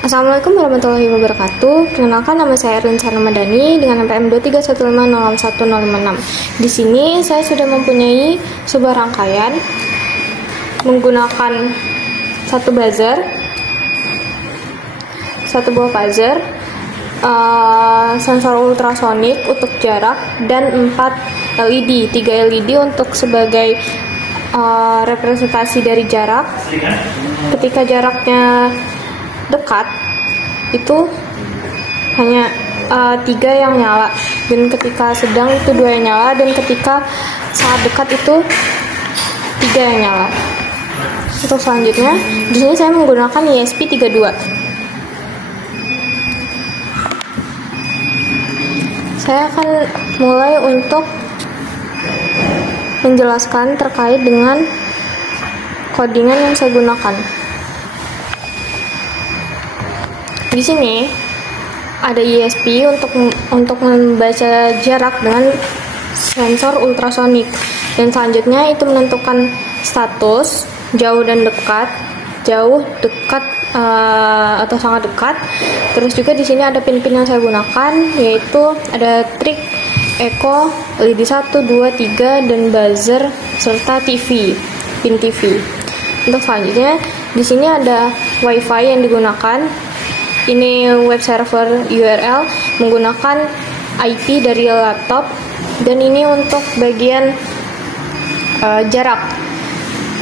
Assalamualaikum warahmatullahi wabarakatuh. Perkenalkan, nama saya Erwin Sarnamadani dengan NPM 231501056. Di sini saya sudah mempunyai sebuah rangkaian menggunakan satu buah buzzer, sensor ultrasonik untuk jarak, dan 4 LED, 3 LED untuk sebagai representasi dari jarak. Ketika jaraknya dekat itu hanya 3 yang nyala, dan ketika sedang itu 2 yang nyala, dan ketika saat dekat itu 3 yang nyala. Untuk selanjutnya, di sini saya menggunakan ESP32. Saya akan mulai untuk menjelaskan terkait dengan codingan yang saya gunakan. Di sini ada ESP untuk membaca jarak dengan sensor ultrasonik, dan selanjutnya itu menentukan status jauh dan dekat, jauh, dekat, atau sangat dekat. Terus juga di sini ada pin-pin yang saya gunakan, yaitu ada trik, echo, LED 1, 2, 3, dan buzzer serta TV, pin TV. Untuk selanjutnya di sini ada WiFi yang digunakan. Ini web server URL menggunakan IP dari laptop, dan ini untuk bagian jarak.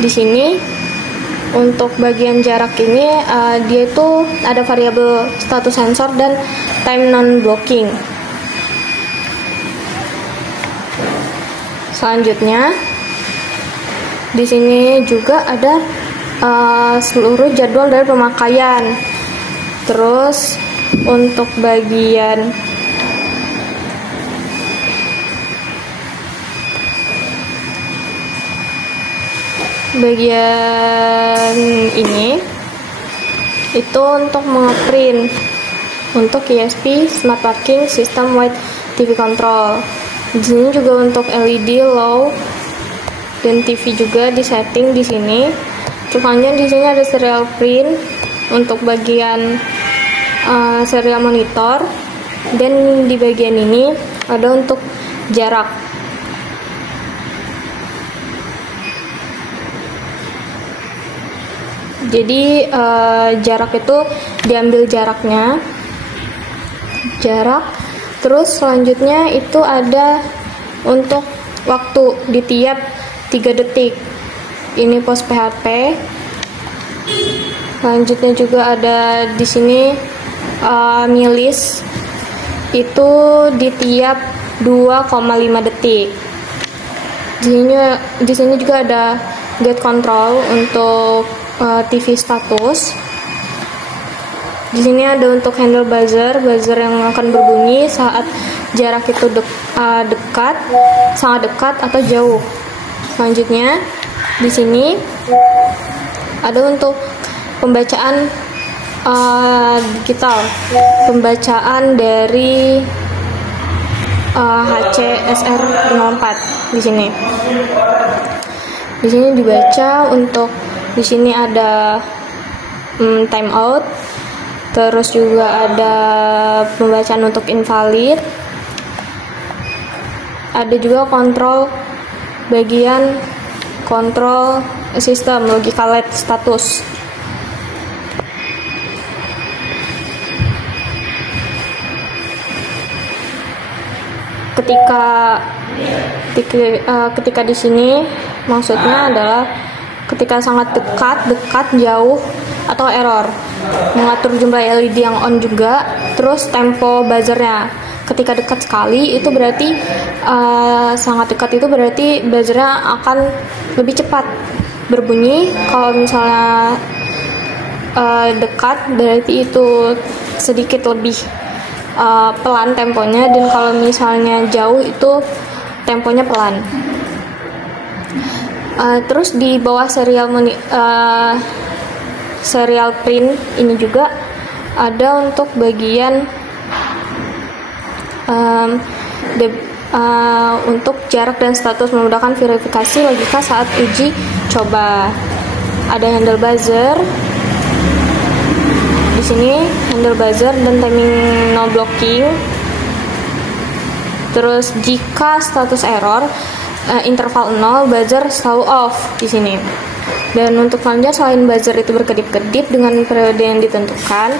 Di sini untuk bagian jarak ini dia itu ada variabel status sensor dan time non blocking. Selanjutnya di sini juga ada seluruh jadwal dari pemakaian. Terus untuk bagian ini itu untuk mengeprint untuk ESP Smart Parking System Wide TV Control. Di sini juga untuk LED low dan TV juga di setting di sini. Selanjutnya di sini ada serial print untuk bagian serial monitor, dan di bagian ini ada untuk jarak. Jadi jarak itu diambil jarak, terus selanjutnya itu ada untuk waktu di tiap 3 detik. Ini pos PHP. Selanjutnya juga ada di sini milis, itu di tiap 2,5 detik. Di sini juga ada gate control untuk TV status. Di sini ada untuk handle buzzer yang akan berbunyi saat jarak itu dekat, sangat dekat, atau jauh. Selanjutnya di sini ada untuk pembacaan digital, pembacaan dari HCSR04 di sini. Di sini dibaca untuk di sini ada time out, terus juga ada pembacaan untuk invalid. Ada juga kontrol bagian kontrol sistem logical light status. Ketika di sini maksudnya adalah ketika sangat dekat, jauh, atau error. Mengatur jumlah LED yang on juga, terus tempo buzzernya. Ketika dekat sekali itu berarti sangat dekat itu berarti buzzernya akan lebih cepat berbunyi. Kalau misalnya dekat berarti itu sedikit lebih pelan temponya, dan kalau misalnya jauh itu temponya pelan. Terus di bawah serial print ini juga ada untuk bagian untuk jarak dan status, memudahkan verifikasi logika saat uji coba. Ada handle buzzer, Di sini handle buzzer dan timing no blocking. Terus jika status error interval 0, buzzer selalu off di sini. Dan untuk selanjutnya, selain buzzer itu berkedip-kedip dengan periode yang ditentukan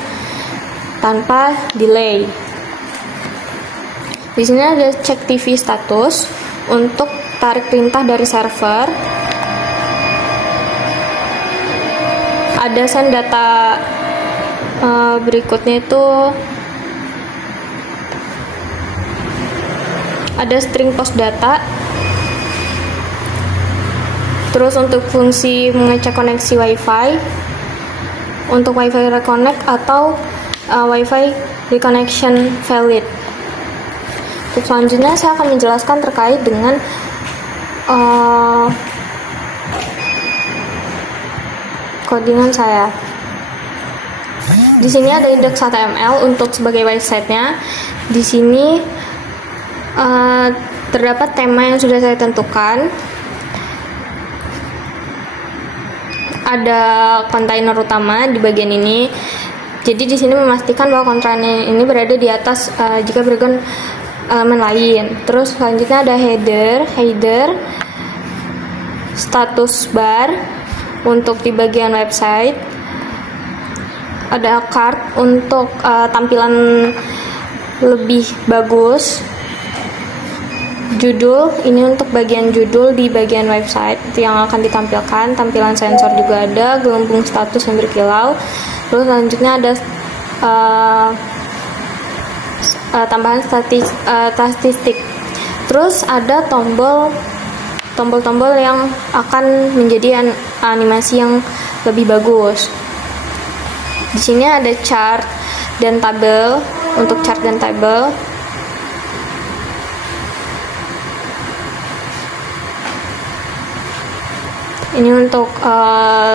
tanpa delay. Di sini ada cek TV status untuk tarik perintah dari server. Ada send data berikutnya itu ada string post data. Terus untuk fungsi mengecek koneksi WiFi, untuk WiFi reconnect atau WiFi reconnection valid. Untuk selanjutnya saya akan menjelaskan terkait dengan codingan saya. Di sini ada index.html untuk sebagai websitenya. Di sini terdapat tema yang sudah saya tentukan. Ada kontainer utama di bagian ini. Jadi di sini memastikan bahwa kontainer ini berada di atas jika background elemen lain. Terus selanjutnya ada header, status bar untuk di bagian website. Ada card untuk tampilan lebih bagus. Judul, ini untuk bagian judul di bagian website yang akan ditampilkan. Tampilan sensor juga ada, gelembung status yang berkilau. Terus selanjutnya ada tambahan statistik. Terus ada tombol-tombol yang akan menjadi animasi yang lebih bagus. Di sini ada chart dan tabel. Untuk chart dan tabel, ini untuk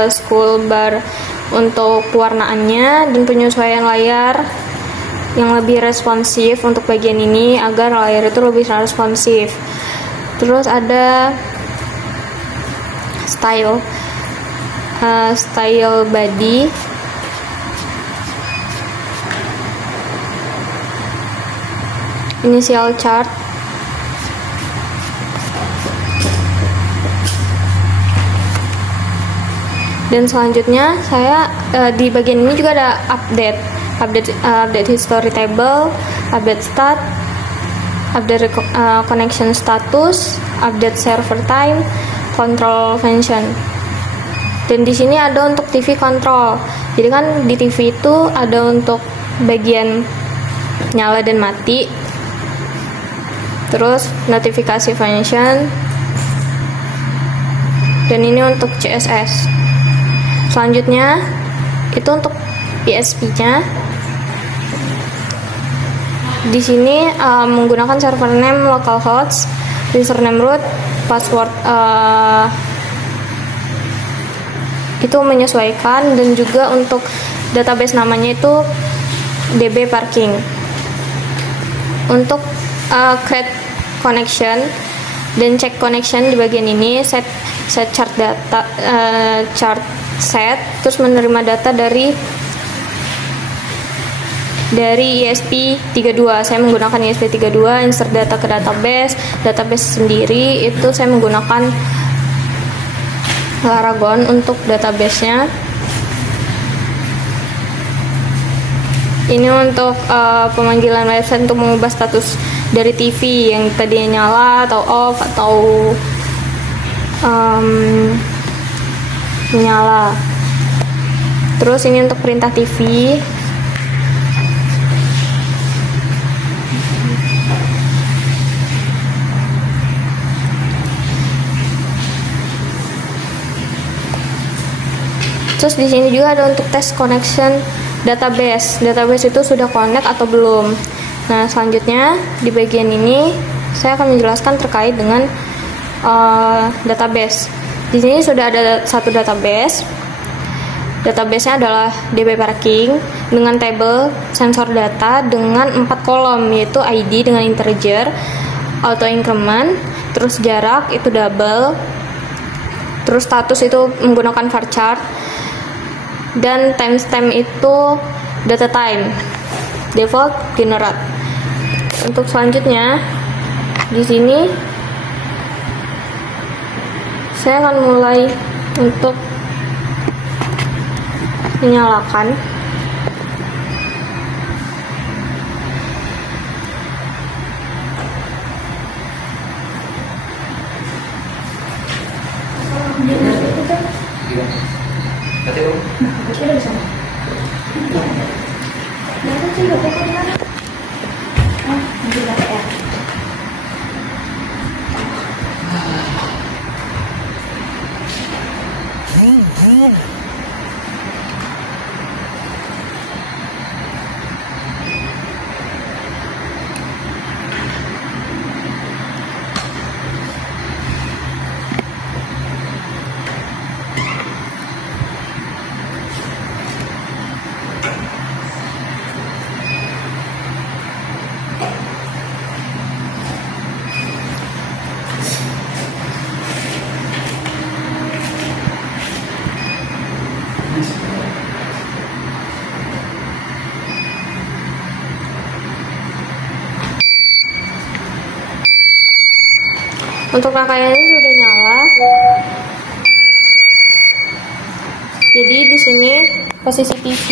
scroll bar untuk pewarnaannya dan penyesuaian layar yang lebih responsif untuk bagian ini agar layar itu lebih responsif. Terus ada style body, initial chart, dan selanjutnya saya di bagian ini juga ada update history table, update stat, update connection status, update server time, control function. Dan di sini ada untuk TV control. Jadi kan di TV itu ada untuk bagian nyala dan mati. Terus notifikasi function. Dan ini untuk CSS. Selanjutnya itu untuk PSP-nya. Di sini menggunakan server name localhost, username root, password itu menyesuaikan, dan juga untuk database namanya itu DB parking. Untuk create connection dan check connection di bagian ini set chart data chart set, terus menerima data dari ESP32. Saya menggunakan ESP32. Insert data ke database sendiri itu saya menggunakan Laragon untuk databasenya. Ini untuk pemanggilan website untuk mengubah status dari TV yang tadinya nyala atau off atau menyala. Terus ini untuk perintah TV. Terus di sini juga ada untuk tes connection database. Database itu sudah connect atau belum. Nah, selanjutnya di bagian ini saya akan menjelaskan terkait dengan database. Di sini sudah ada satu database. Database-nya adalah DB parking dengan table sensor data dengan 4 kolom, yaitu ID dengan integer, auto increment, terus jarak itu double, terus status itu menggunakan varchar, dan timestamp itu data time, default generate. Untuk selanjutnya di sini saya akan mulai untuk menyalakan. Untuk rangkaiannya sudah nyala. Jadi di sini posisi TV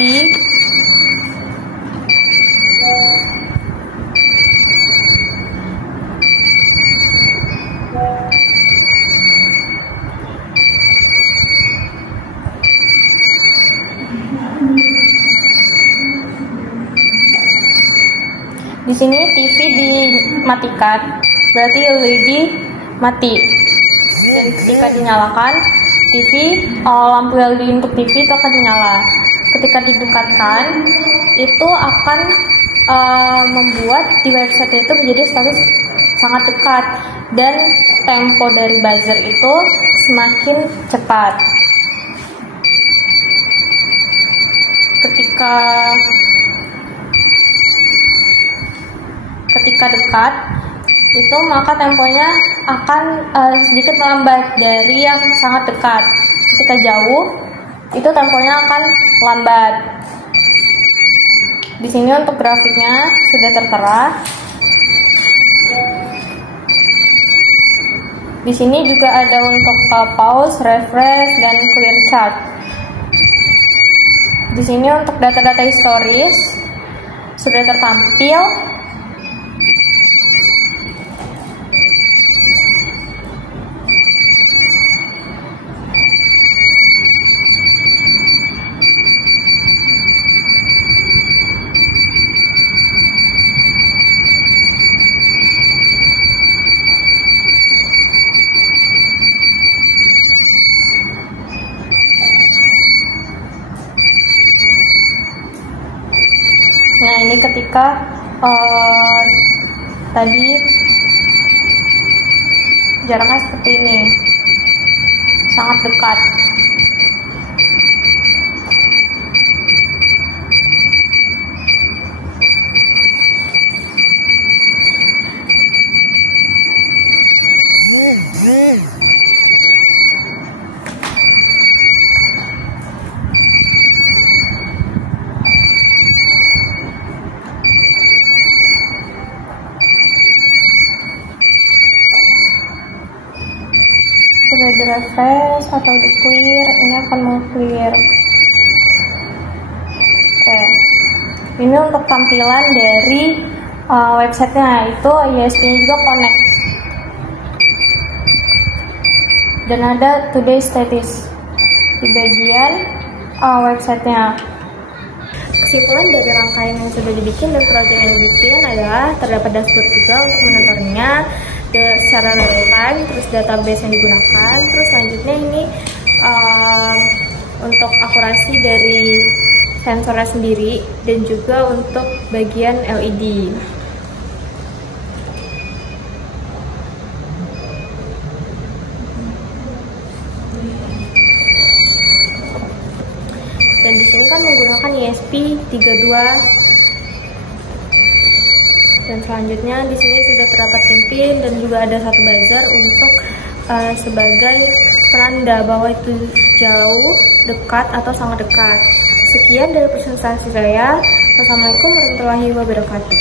di sini TV dimatikan, berarti LED mati. Dan ketika dinyalakan, lampu LED untuk TV itu akan menyala. Ketika didekatkan, itu akan membuat di website itu menjadi status sangat dekat, dan tempo dari buzzer itu semakin cepat. Ketika dekat itu, maka temponya akan sedikit melambat dari yang sangat dekat. Ketika jauh, itu temponya akan lambat. Di sini untuk grafiknya sudah tertera. Di sini juga ada untuk pause, refresh, dan clear chart. Di sini untuk data-data historis sudah tertampil. Nah, ini ketika tadi jaraknya seperti ini, sangat dekat. Sudah di refresh atau di clear, ini akan mau clear. Oke, ini untuk tampilan dari websitenya, itu ISP-nya juga connect, dan ada today status di bagian websitenya. Kesimpulan dari rangkaian yang sudah dibikin dan proyek yang dibikin adalah terdapat dashboard juga untuk monitornya secara real time, terus database yang digunakan, terus selanjutnya ini untuk akurasi dari sensornya sendiri, dan juga untuk bagian LED. Dan di sini kan menggunakan ESP32. Dan selanjutnya di sini sudah terdapat pin dan juga ada satu buzzer untuk sebagai penanda bahwa itu jauh, dekat, atau sangat dekat. Sekian dari presentasi saya. Wassalamualaikum warahmatullahi wabarakatuh.